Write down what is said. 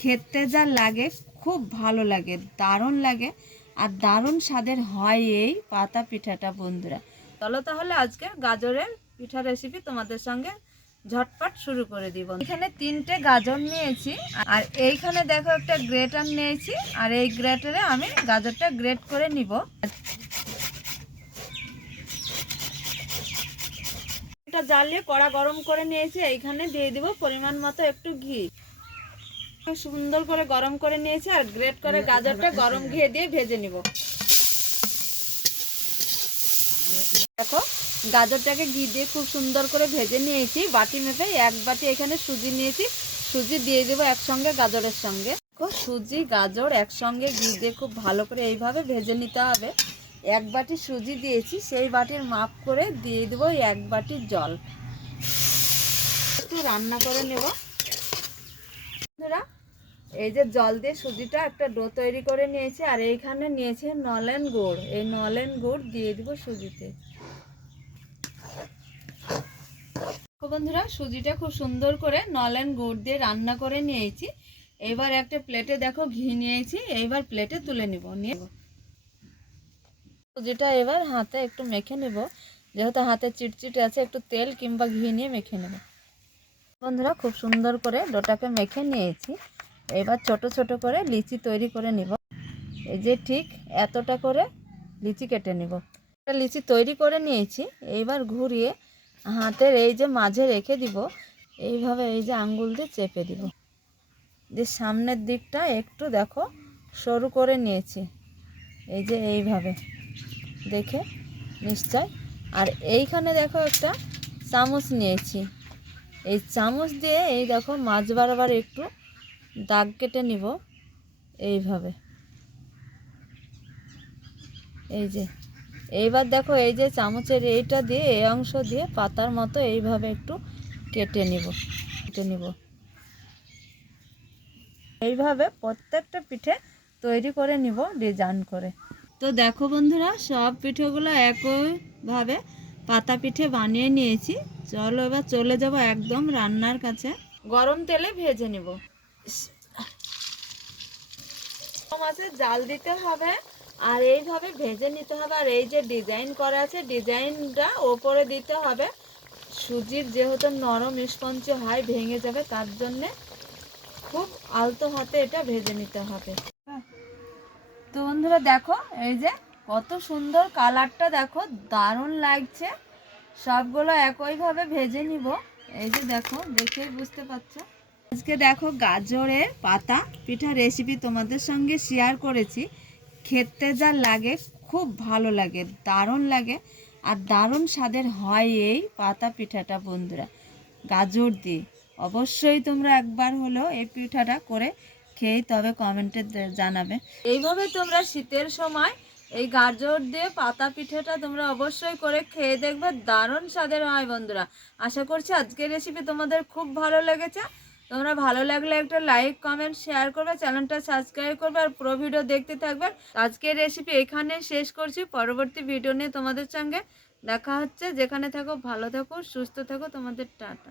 খেতে যা লাগে খুব ভালো লাগে, দারুণ লাগে আর দারুণ স্বাদের হয় এই পাতা পিঠাটা বন্ধুরা। চলো তাহলে আজকে গাজরের পিঠা রেসিপি তোমাদের সঙ্গে ঝটপট শুরু করে দিব। এখানে 3টে গাজর নিয়েছি আর এইখানে দেখো একটা গ্রেটার নিয়েছি আর এই গ্রেটারে আমি গাজরটা গ্রেট করে নিব। এটা জ্বালিয়ে কড়া গরম করে নিয়েছি, এইখানে দিয়ে দিব পরিমাণ মতো একটু ঘি। সুন্দর করে গরম করে নিয়েছি আর গ্রেট করে গাজরটা গরম ঘি দিয়ে ভেজে নিব। দেখো গাজরটাকে ঘি দিয়ে খুব সুন্দর করে ভেজে নিয়েছি। বাটি মেপে 1 বাটি এখানে সুজি নিয়েছি, সুজি দিয়ে দেবো একসঙ্গে গাজরের সঙ্গে। সুজি গাজর একসঙ্গে ঘি দিয়ে খুব ভালো করে এইভাবে ভেজে নিতে হবে। 1 বাটি সুজি দিয়েছি, সেই বাটির মাপ করে দিয়ে দেবো 1 বাটি জল। একটু রান্না করে নেব বন্ধুরা। এই যে জল দিয়ে সুজিটা একটা ডো তৈরি করে নিয়েছি আর এইখানে নিয়েছি নলেন গুড়। এই নলেন গুড় দিয়ে দিব সুজিতে। বন্ধুরা সুজিটা খুব সুন্দর করে নলেন গুড় দিয়ে রান্না করে নিয়েছি। এবার একটা প্লেটে দেখো ঘি নিয়েছি, এইবার প্লেটে তুলে নিব। সুজিটা এবার হাতে একটু মেখে নেব, যেহেতু হাতে চিটচিটে আছে একটু তেল কিংবা ঘি নিয়ে মেখে নেব। বন্ধুরা খুব সুন্দর করে ডোটাকে মেখে নিয়েছি। এবার ছোট ছোট করে লিচি তৈরি করে নিব। এই যে ঠিক এতটা করে লিচি কেটে নিব। একটা লিচি তৈরি করে নিয়েছি, এইবার ঘুরিয়ে হাতের এই যে মাঝে রেখে দিব, এইভাবে এই যে আঙ্গুল দিয়ে চেপে দিব। যে সামনের দিকটা একটু দেখো সরু করে নিয়েছি, এই যে এইভাবে দেখে নিশ্চয়। আর এইখানে দেখো একটা চামচ নিয়েছি, এই চামচ দিয়ে এই দেখো মাছ বরাবর একটু দাগ কেটে নিব এইভাবে। এই যে এইবার দেখো এই যে চামচের এইটা দিয়ে এই অংশ দিয়ে পাতার মতো এইভাবে একটু কেটে নিব। এইভাবে প্রত্যেকটা পিঠে তৈরি করে নিব ডিজাইন করে। তো দেখো বন্ধুরা সব পিঠেগুলো একইভাবে পাতা পিঠে বানিয়ে নিয়েছি। চলো এবার চলে যাব একদম রান্নার কাছে। গরম তেলে ভেজে নিব। মাছের জাল দিতে হবে আর এইভাবে ভেজে নিতে হবে। আর এই যে ডিজাইন করা আছে ডিজাইনটা ওপরে দিতে হবে। সুজির যেহেতু নরম স্পঞ্জ হয় ভেঙে যাবে, তার জন্যে খুব আলতো হাতে এটা ভেজে নিতে হবে। তো বন্ধুরা দেখো এই যে কত সুন্দর কালারটা দেখো, দারুণ লাগছে। সবগুলো একইভাবে ভেজে নিব। এই যে দেখো দেখেই বুঝতে পারছো। আজকে দেখো গাজরের পাতা পিঠা রেসিপি তোমাদের সঙ্গে শেয়ার করেছি। খেতে যা লাগে খুব ভালো লাগে, দারুণ লাগে আর দারুণ স্বাদের হয় এই পাতা পিঠাটা বন্ধুরা গাজর দিয়ে। অবশ্যই তোমরা একবার হলেও এই পিঠাটা করে খেয়ে তবে কমেন্টে জানাবে। এইভাবে তোমরা শীতের সময় এই গাজর দিয়ে পাতা পিঠাটা তোমরা অবশ্যই করে খেয়ে দেখবে, দারুণ স্বাদের হয় বন্ধুরা। আশা করছি আজকের রেসিপি তোমাদের খুব ভালো লেগেছে। তোমরা ভালো লাগলে একটা লাইক কমেন্ট শেয়ার করবে, চ্যানেলটা সাবস্ক্রাইব করবে আর পুরো ভিডিও দেখতে থাকবে। আজকের রেসিপি এখানে শেষ করছি, পরবর্তী ভিডিও নিয়ে তোমাদের সঙ্গে দেখা হচ্ছে। যেখানে থাকো ভালো থাকো সুস্থ থাকো, তোমাদের টাটা।